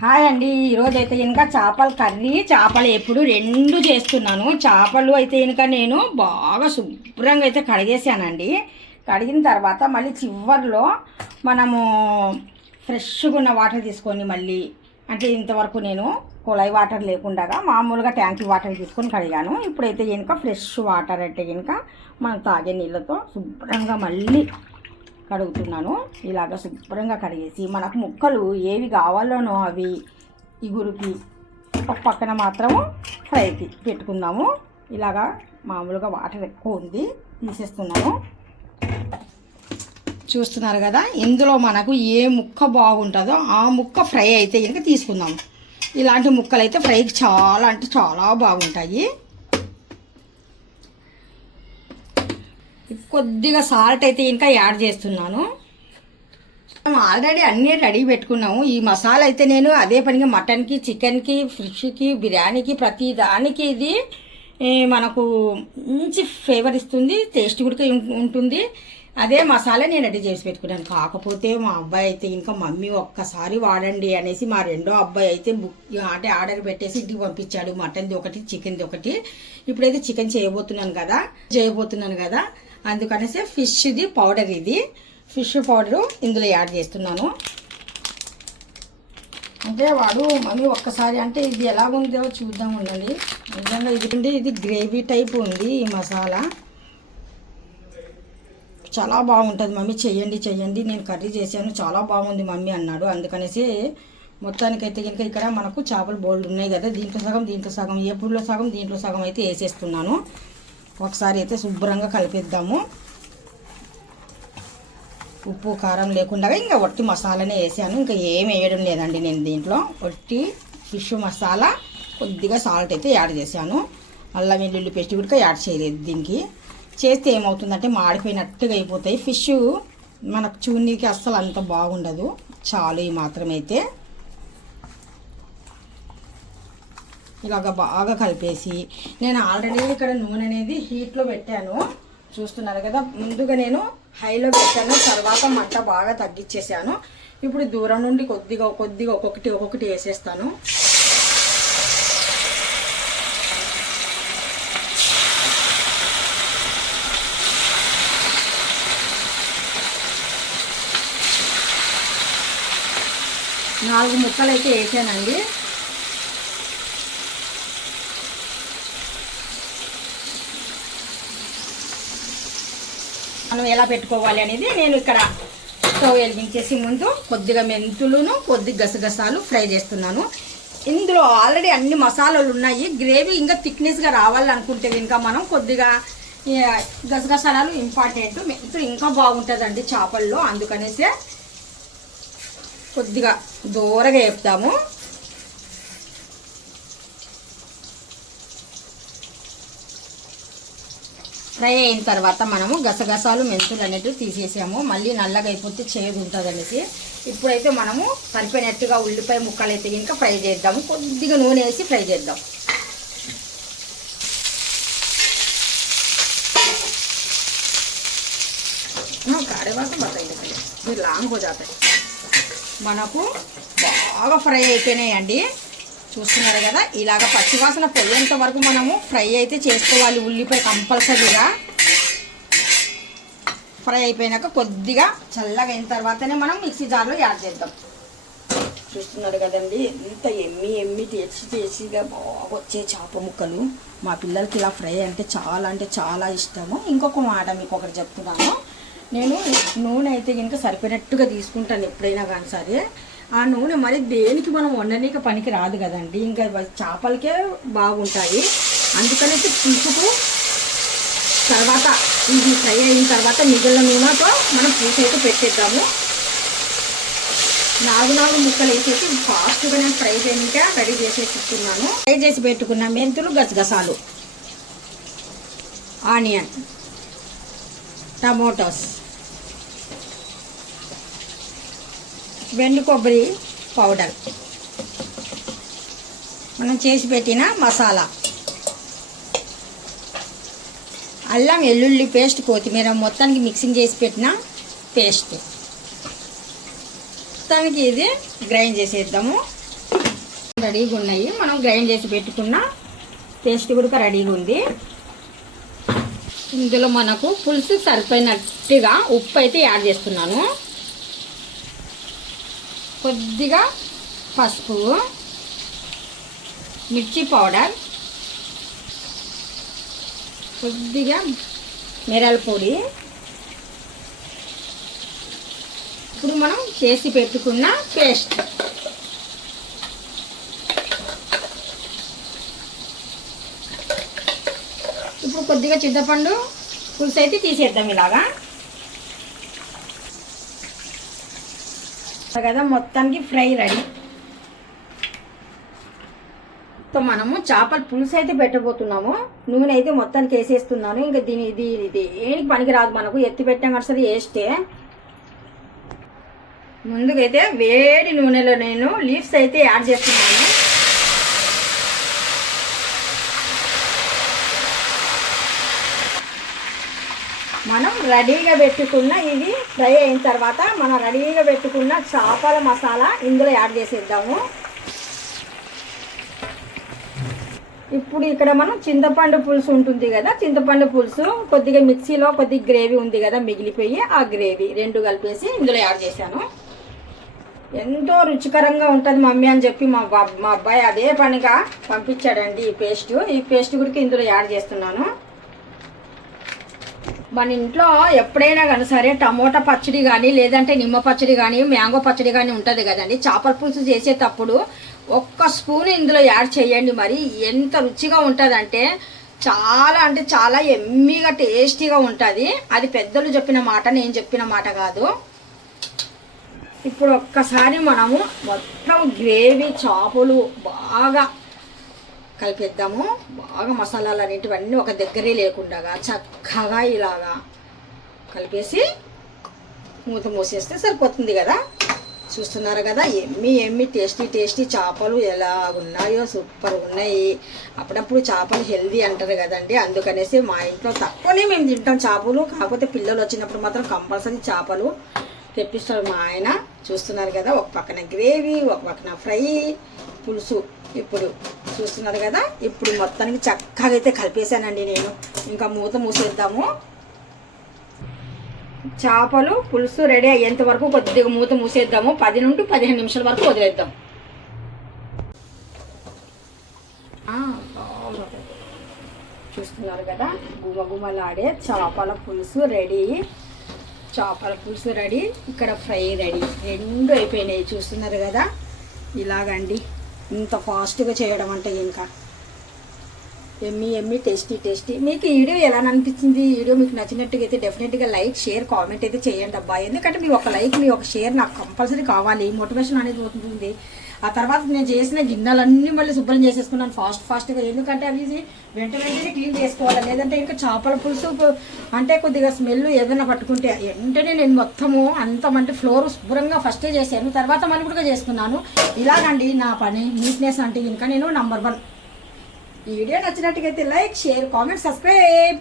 Hi అండి. ఈరోజు అయితే ఇంకా చేపల కర్రీ, చేపలు ఎప్పుడు రెండు చేస్తున్నాను. చేపలు అయితే ఇంకా నేను బాగా శుభ్రంగా అయితే కడిగేసానండి. కడిగిన తర్వాత మళ్ళీ చివర్లో మనము ఫ్రెష్గా ఉన్న వాటర్ తీసుకొని మళ్ళీ అంటే ఇంతవరకు నేను కుళాయి వాటర్ లేకుండా మామూలుగా ట్యాంకీ వాటర్ తీసుకొని కడిగాను. ఇప్పుడైతే ఇంకా ఫ్రెష్ వాటర్ అంటే ఇంకా మనం తాగే నీళ్ళతో శుభ్రంగా మళ్ళీ కడుగుతున్నాను. ఇలాగ శుభ్రంగా కడిగేసి మనకు ముక్కలు ఏవి కావాలోనో అవి ఇగురికి ఒక పక్కన మాత్రము ఫ్రైకి పెట్టుకుందాము. ఇలాగా మామూలుగా వాటర్ ఎక్కువ ఉంది, తీసేస్తున్నాను. చూస్తున్నారు కదా, ఇందులో మనకు ఏ ముక్క బాగుంటుందో ఆ ముక్క ఫ్రై అయితే కనుక తీసుకుందాము. ఇలాంటి ముక్కలు అయితే ఫ్రైకి చాలా అంటే చాలా బాగుంటాయి. కొద్దిగా సాల్ట్ అయితే ఇంకా యాడ్ చేస్తున్నాను. మనం ఆల్రెడీ అన్నీ రెడీ పెట్టుకున్నాము. ఈ మసాలా అయితే నేను అదే పనిగా మటన్కి, చికెన్కి, ఫిష్కి, బిర్యానీకి ప్రతి దానికి ఇది మనకు మంచి ఫ్లేవర్ ఇస్తుంది, టేస్ట్ కూడా ఉంటుంది. అదే మసాలా నేను రెడీ చేసి పెట్టుకున్నాను. కాకపోతే మా అబ్బాయి అయితే ఇంకా మమ్మీ ఒక్కసారి వాడండి అనేసి మా రెండో అబ్బాయి అయితే అంటే ఆర్డర్ పెట్టేసి ఇంటికి పంపించాడు. మటన్ది ఒకటి, చికెన్ది ఒకటి. ఇప్పుడైతే చికెన్ చేయబోతున్నాను కదా అందుకనేసి ఫిష్ది పౌడర్, ఇది ఫిష్ పౌడరు ఇందులో యాడ్ చేస్తున్నాను. అంటే వాడు మమ్మీ ఒక్కసారి అంటే ఇది ఎలాగుందో చూద్దాం ఉండండి. నిజంగా ఇది గ్రేవీ టైప్ ఉంది. ఈ మసాలా చాలా బాగుంటుంది మమ్మీ, చెయ్యండి నేను కర్రీ చేశాను చాలా బాగుంది మమ్మీ అన్నాడు. అందుకనేసి మొత్తానికైతే కనుక ఇక్కడ మనకు చేపలు బోల్డ్ ఉన్నాయి కదా, దీంట్లో సగం ఏపుడులో సగం దీంట్లో సగం అయితే వేసేస్తున్నాను. ఒకసారి అయితే శుభ్రంగా కలిపేద్దాము. ఉప్పు కారం లేకుండా ఇంకా ఒట్టి మసాలానే వేసాను, ఇంకా ఏం వేయడం లేదండి. నేను దీంట్లో ఒట్టి ఫిష్ మసాలా, కొద్దిగా సాల్ట్ అయితే యాడ్ చేశాను. అల్లం వెల్లుల్లి పేస్ట్ కూడా యాడ్ చేయలేదు. దీనికి చేస్తే ఏమవుతుందంటే మాడిపోయినట్టుగా అయిపోతాయి. ఫిష్ మనకు చూడనీకి అస్సలు అంత బాగుండదు. చాలు ఈ మాత్రమైతే ఇలాగ బాగా కలిపేసి నేను ఆల్రెడీ ఇక్కడ నూనె అనేది హీట్లో పెట్టాను. చూస్తున్నారు కదా, ముందుగా నేను హైలో పెట్టాను, తర్వాత మంట బాగా తగ్గించేసాను. ఇప్పుడు దూరం నుండి కొద్దిగా ఒక్కొక్కటి వేసేస్తాను. నాలుగు ముక్కలు అయితే వేసానండి. మనం ఎలా పెట్టుకోవాలి అనేది నేను ఇక్కడ స్టవ్ వెలిగించేసి ముందు కొద్దిగా మెంతులను, కొద్దిగా గసగసాలు ఫ్రై చేస్తున్నాను. ఇందులో ఆల్రెడీ అన్ని మసాలాలు ఉన్నాయి. గ్రేవీ ఇంకా థిక్నెస్గా రావాలనుకుంటే ఇంకా మనం కొద్దిగా గసగసాలు ఇంపార్టెంట్, మెంతులు ఇంకా బాగుంటుందండి చేపల్లో. అందుకనేసే కొద్దిగా దూరగా వేపుతాము. ఫ్రై అయిన తర్వాత మనము గసగసాలు, మెంతులు అనేటివి తీసేసాము. మళ్ళీ నల్లగా అయిపోతే చేదు ఉంటుంది అనేసి ఇప్పుడైతే మనము సరిపోయినట్టుగా ఉల్లిపాయ ముక్కలు అయితే ఇంకా ఫ్రై చేద్దాము. కొద్దిగా నూనె వేసి ఫ్రై చేద్దాం. కాడేవాసం బతాయి మీరు లాంగ్ పోతాయి. మనకు బాగా ఫ్రై అయిపోయినాయండి. చూస్తున్నారు కదా, ఇలాగ పచ్చివాసన పోయేంత వరకు మనము ఫ్రై అయితే చేసుకోవాలి. ఉల్లిపాయ కంపల్సరీగా ఫ్రై అయిపోయినాక కొద్దిగా చల్లగా అయిన తర్వాతనే మనం మిక్సీ జార్లో యాడ్ చేద్దాం. చూస్తున్నారు కదండి, ఎంత ఎమ్మి టేస్టీగా బాగా వచ్చే చేప ముక్కలు. మా పిల్లలకి ఇలా ఫ్రై అంటే చాలా ఇష్టము. ఇంకొక మాట మీకు ఒకటి చెప్తున్నాను, నేను నూనె అయితే కనుక సరిపోయినట్టుగా తీసుకుంటాను ఎప్పుడైనా కానీ సరే. ఆ నూనె మరి దేనికి మనం వండనీకి పనికి రాదు కదండి, ఇంకా చేపలకే బాగుంటాయి. అందుకనేసి పులుసుకు తర్వాత ఇది ఫ్రై అయిన తర్వాత మిగిలిన నూనెతో మనం పులుసు అయితే పెట్టేద్దాము. నాలుగు ముక్కలు వేసేసి ఫాస్ట్గా నేను ఫ్రై చేయడానికి రెడీ చేసేస్తున్నాను. ఫ్రై చేసి పెట్టుకున్న మెంతులు, గసగసాలు, ఆనియన్, టమోటోస్, వెండి కొబ్బరి పౌడర్, మనం చేసి పెట్టిన మసాలా, అల్లం వెల్లుల్లి పేస్ట్, కొత్తిమీర మొత్తానికి మిక్సింగ్ చేసి పెట్టిన పేస్ట్. మొత్తానికి ఇది గ్రైండ్ చేసేద్దాము. రెడీగా ఉన్నాయి. మనం గ్రైండ్ చేసి పెట్టుకున్న పేస్ట్ కూడా రెడీగా ఉంది. ఇందులో మనకు పులుసు సరిపోయినట్టుగా ఉప్పు అయితే యాడ్ చేస్తున్నాను. కొద్దిగా పసుపు, మిర్చి పౌడర్, కొద్దిగా మిరియాల పొడి, ఇప్పుడు మనం చేసి పెట్టుకున్న పేస్ట్, ఇప్పుడు కొద్దిగా చింతపండు పులుసు అయితే తీసేద్దాం ఇలాగా కదా. మొత్తానికి ఫ్రై రెడీ. సో మనము చేపల పులుసు అయితే పెట్టబోతున్నాము. నూనె అయితే మొత్తానికి వేసేస్తున్నాను. ఇంకా ఇది దేనికి పనికి రాదు, మనకు ఎత్తి పెట్టాం కదా సరే వేస్తే. ముందుకైతే వేడి నూనెలో నేను లీవ్స్ అయితే యాడ్ చేస్తున్నాను. మనం రెడీగా పెట్టుకున్న ఇది ఫ్రై అయిన తర్వాత మనం రెడీగా పెట్టుకున్న చేపల మసాలా ఇందులో యాడ్ చేసేద్దాము. ఇప్పుడు ఇక్కడ మనం చింతపండు పులుసు ఉంటుంది కదా, చింతపండు పులుసు కొద్దిగా మిక్సీలో కొద్దిగా గ్రేవీ ఉంది కదా మిగిలిపోయి, ఆ గ్రేవీ రెండు కలిపేసి ఇందులో యాడ్ చేశాను. ఎంతో రుచికరంగా ఉంటుంది మమ్మీ అని చెప్పి మా అబ్బాయి అదే పనిగా పంపించాడండి. ఈ పేస్ట్ కూడా ఇందులో యాడ్ చేస్తున్నాను. మన ఇంట్లో ఎప్పుడైనా కానీ సరే టమోటా పచ్చడి కానీ లేదంటే నిమ్మ పచ్చడి కానీ మ్యాంగో పచ్చడి కానీ ఉంటుంది కదండి. చేపల పులుసు చేసేటప్పుడు ఒక్క స్పూన్ ఇందులో యాడ్ చేయండి. మరి ఎంత రుచిగా ఉంటుందంటే చాలా అంటే చాలా ఎమ్మీగా టేస్టీగా ఉంటుంది. అది పెద్దలు చెప్పిన మాట, నేను చెప్పిన మాట కాదు. ఇప్పుడు ఒక్కసారి మనము మొత్తం గ్రేవీ చేపలు బాగా కలిపేద్దాము. బాగా మసాలాలు అనేటివన్నీ ఒక దగ్గరే లేకుండా చక్కగా ఇలాగా కలిపేసి మూత మూసేస్తే సరిపోతుంది కదా. చూస్తున్నారు కదా ఎమ్మి టేస్టీ చేపలు ఎలా ఉన్నాయో, సూపర్ ఉన్నాయి. అప్పుడప్పుడు చేపలు హెల్దీ అంటారు కదండి, అందుకనేసి మా ఇంట్లో తక్కువనే మేము తింటాం చేపలు. కాకపోతే పిల్లలు వచ్చినప్పుడు మాత్రం కంపల్సరీ చేపలు తెప్పిస్తారు మా ఆయన. చూస్తున్నారు కదా, ఒక పక్కన గ్రేవీ, ఒక పక్కన ఫ్రై, పులుసు. ఇప్పుడు చూస్తున్నారు కదా, ఇప్పుడు మొత్తానికి చక్కగా అయితే కలిపేశానండి నేను. ఇంకా మూత మూసేద్దాము. చేపలు పులుసు రెడీ అయ్యేంత వరకు కొద్దిగా మూత మూసేద్దాము. 10 నుండి 15 నిమిషాల వరకు వదిలేద్దాం. చూస్తున్నారు కదా, గుమగుమలాడే చేపల పులుసు రెడీ. ఇక్కడ ఫ్రై రెడీ, రెండు అయిపోయినాయి. చూస్తున్నారు కదా, ఇలాగండి. ఇంత ఫాస్ట్గా చేయడం అంటే ఇంకా ఎమ్మి టేస్టీ. మీకు ఈ వీడియో ఎలా అనిపించింది? ఈ వీడియో మీకు నచ్చినట్టుగా అయితే డెఫినెట్గా లైక్, షేర్, కామెంట్ అయితే చేయండి అబ్బా. ఎందుకంటే మీ ఒక లైక్, మీ ఒక షేర్ నాకు కంపల్సరీ కావాలి. మోటివేషన్ అనేది ఉంటుంది. ఆ తర్వాత నేను చేసిన గిన్నెలన్నీ మళ్ళీ శుభ్రం చేసేసుకున్నాను ఫాస్ట్గా. ఎందుకంటే అవి వెంటనే క్లీన్ చేసుకోవాలి. లేదంటే ఇంకా చేపల పులుసు అంటే కొద్దిగా స్మెల్ ఏదైనా పట్టుకుంటే వెంటనే నేను మొత్తము అంతమంటే ఫ్లోర్ శుభ్రంగా ఫస్టే చేశాను, తర్వాత మళ్ళీ కూడా చేసుకున్నాను. ఇలాగండి నా పని. నీట్నెస్ అంటే ఇంకా నేను నంబర్ 1. ఈ వీడియో నచ్చినట్టుగా అయితే లైక్, షేర్, కామెంట్, సబ్స్క్రైబ్.